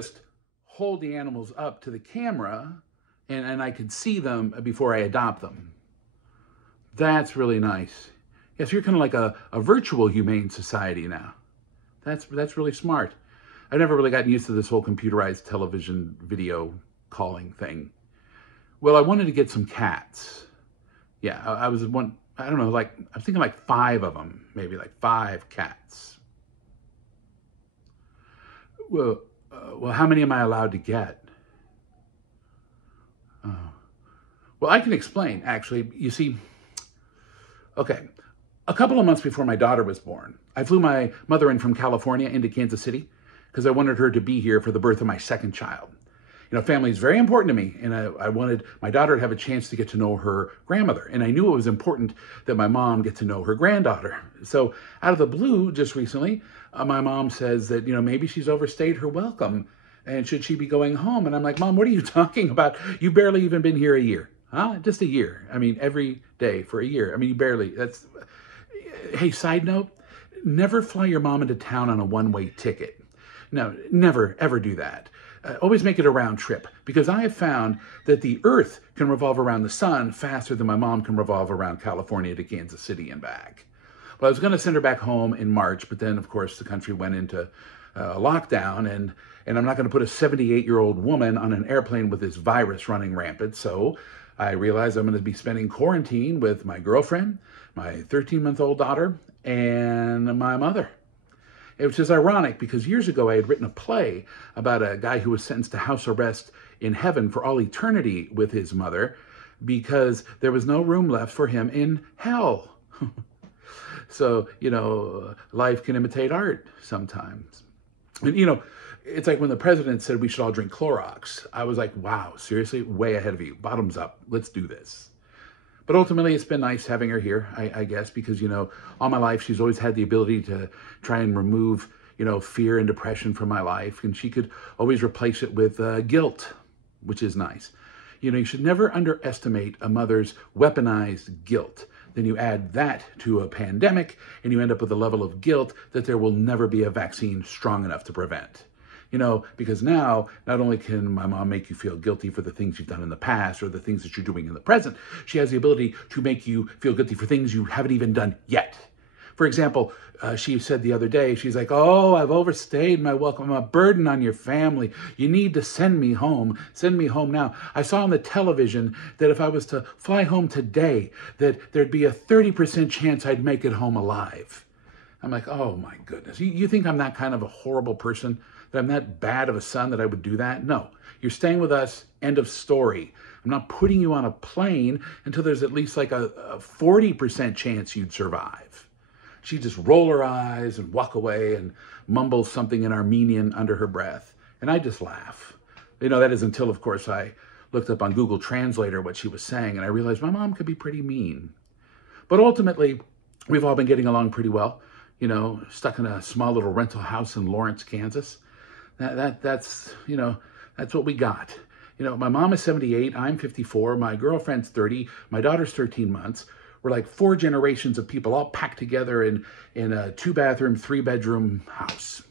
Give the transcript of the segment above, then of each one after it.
just hold the animals up to the camera and I could see them before I adopt them. That's really nice. Yes, you're kind of like a virtual humane society now. That's really smart. I've never really gotten used to this whole computerized television video calling thing. Well, I wanted to get some cats. Yeah, I was I don't know, I'm thinking like 5 of them, maybe like 5 cats. Well, how many am I allowed to get? Well, I can explain, actually. You see, okay, a couple of months before my daughter was born, I flew my mother in from California into Kansas City because I wanted her to be here for the birth of my second child. You know, family is very important to me, and I wanted my daughter to have a chance to get to know her grandmother. And I knew it was important that my mom get to know her granddaughter. So out of the blue, just recently, my mom says that, you know, maybe she's overstayed her welcome and should she be going home? And I'm like, Mom, what are you talking about? You've barely even been here a year. Huh? Just a year. I mean, every day for a year. I mean, hey, side note, never fly your mom into town on a one-way ticket. No, never, ever do that. Always make it a round trip, because I have found that the Earth can revolve around the sun faster than my mom can revolve around California to Kansas City and back. Well, I was going to send her back home in March, but then, of course, the country went into lockdown, and I'm not going to put a 78-year-old woman on an airplane with this virus running rampant. So I realized I'm going to be spending quarantine with my girlfriend, my 13-month-old daughter, and my mother. Which is ironic because years ago I had written a play about a guy who was sentenced to house arrest in heaven for all eternity with his mother because there was no room left for him in hell. So, you know, life can imitate art sometimes. And, you know, it's like when the president said we should all drink Clorox. I was like, wow, seriously? Way ahead of you. Bottoms up. Let's do this. But ultimately, it's been nice having her here, I guess, because, you know, all my life, she's always had the ability to try and remove, you know, fear and depression from my life. And she could always replace it with guilt, which is nice. You know, you should never underestimate a mother's weaponized guilt. Then you add that to a pandemic, and you end up with a level of guilt that there will never be a vaccine strong enough to prevent. You know, because now, not only can my mom make you feel guilty for the things you've done in the past or the things that you're doing in the present, she has the ability to make you feel guilty for things you haven't even done yet. For example, she said the other day, she's like, oh, I've overstayed my welcome. I'm a burden on your family. You need to send me home. Send me home now. I saw on the television that if I was to fly home today, that there'd be a 30% chance I'd make it home alive. I'm like, oh my goodness. You think I'm that kind of a horrible person? That I'm that bad of a son that I would do that? No. You're staying with us. End of story. I'm not putting you on a plane until there's at least like a 40% chance you'd survive. She'd just roll her eyes and walk away and mumble something in Armenian under her breath. And I just laugh. You know, that is until, of course, I looked up on Google Translator what she was saying, and I realized my mom could be pretty mean. But ultimately, we've all been getting along pretty well. You know, stuck in a small little rental house in Lawrence, Kansas. That's you know, that's what we got. You know, my mom is 78, I'm 54, my girlfriend's 30, my daughter's 13 months. We're like 4 generations of people all packed together in a 2-bathroom, 3-bedroom house.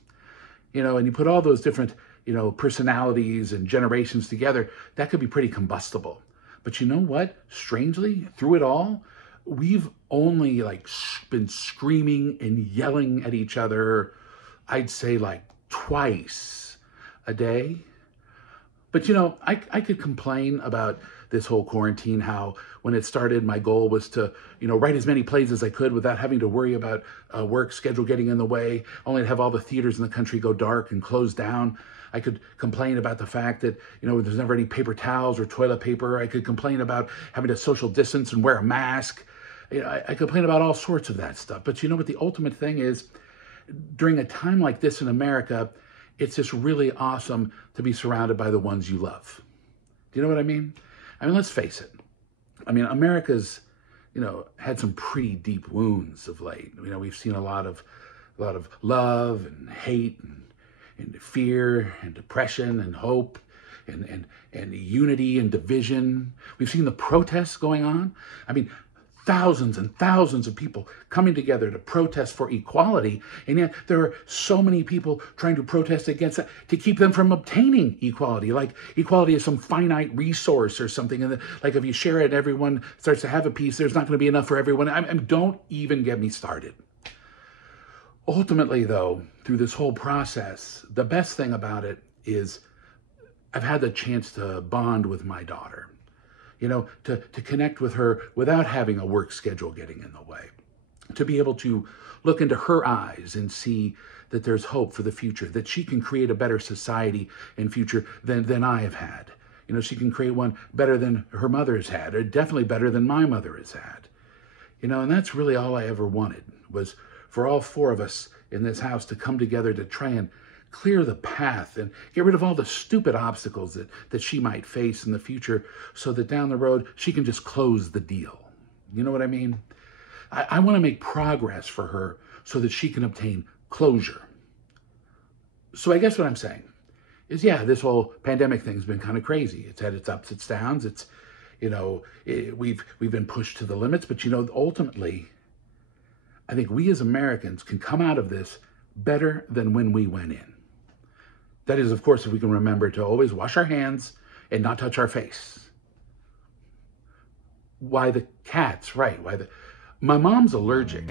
You know, and you put all those different, you know, personalities and generations together, that could be pretty combustible. But you know what? Strangely, through it all, we've only like been screaming and yelling at each other, I'd say like twice a day. But you know, I could complain about this whole quarantine, how when it started, my goal was to, you know, write as many plays as I could without having to worry about work schedule getting in the way, only to have all the theaters in the country go dark and close down. I could complain about the fact that, you know, there's never any paper towels or toilet paper. I could complain about having to social distance and wear a mask. You know, I complain about all sorts of that stuff. But you know what the ultimate thing is? During a time like this in America, it's just really awesome to be surrounded by the ones you love. Do you know what I mean? I mean, let's face it. I mean, America's, you know, had some pretty deep wounds of late. You know, we've seen a lot of love and hate and fear and depression and hope and unity and division. We've seen the protests going on. I mean, thousands and thousands of people coming together to protest for equality, and yet there are so many people trying to protest against that to keep them from obtaining equality, like equality is some finite resource or something, and like if you share it and everyone starts to have a piece, there's not going to be enough for everyone. Don't even get me started. Ultimately, though, through this whole process, the best thing about it is I've had the chance to bond with my daughter. To connect with her without having a work schedule getting in the way, to be able to look into her eyes and see that there's hope for the future, that she can create a better society and future than I have had. She can create one better than her mother's had, or definitely better than my mother has had. And that's really all I ever wanted, was for all four of us in this house to come together to try and clear the path and get rid of all the stupid obstacles that she might face in the future, so that down the road she can just close the deal. You know what I mean? I want to make progress for her so that she can obtain closure. So I guess what I'm saying is, yeah, this whole pandemic thing's been kind of crazy. It's had its ups, its downs. It's, we've been pushed to the limits, but ultimately, I think we as Americans can come out of this better than when we went in. That is, of course, if we can remember to always wash our hands and not touch our face. Why the cats, right? My mom's allergic.